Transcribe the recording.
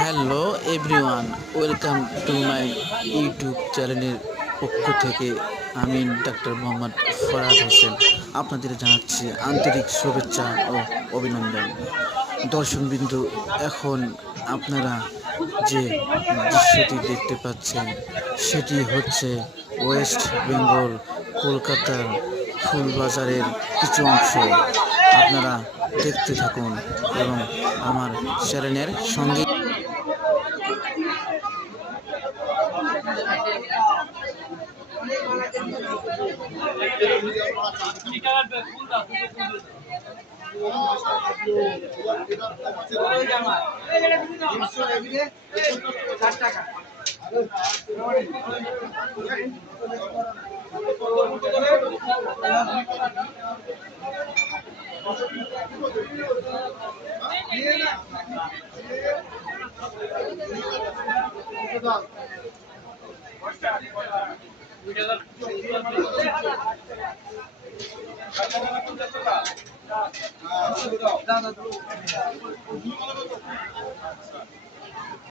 Hello everyone, welcome to my YouTube চ্যানেলের পক্ষ থেকে আমি ডাক্তার মোহাম্মদ ফরহাদ হোসেন আপনাদের জানাচ্ছি আন্তরিক শুভেচ্ছা ও অভিনন্দন। দর্শকবৃন্দ, এখন আপনারা যে দৃশ্যটি দেখতে পাচ্ছেন সেটি হচ্ছে ওয়েস্ট বেঙ্গল কলকাতার ফুলবাজারের কিছু অংশ। আপনারা দেখতে থাকুন এবং আমার চ্যানেলের সঙ্গে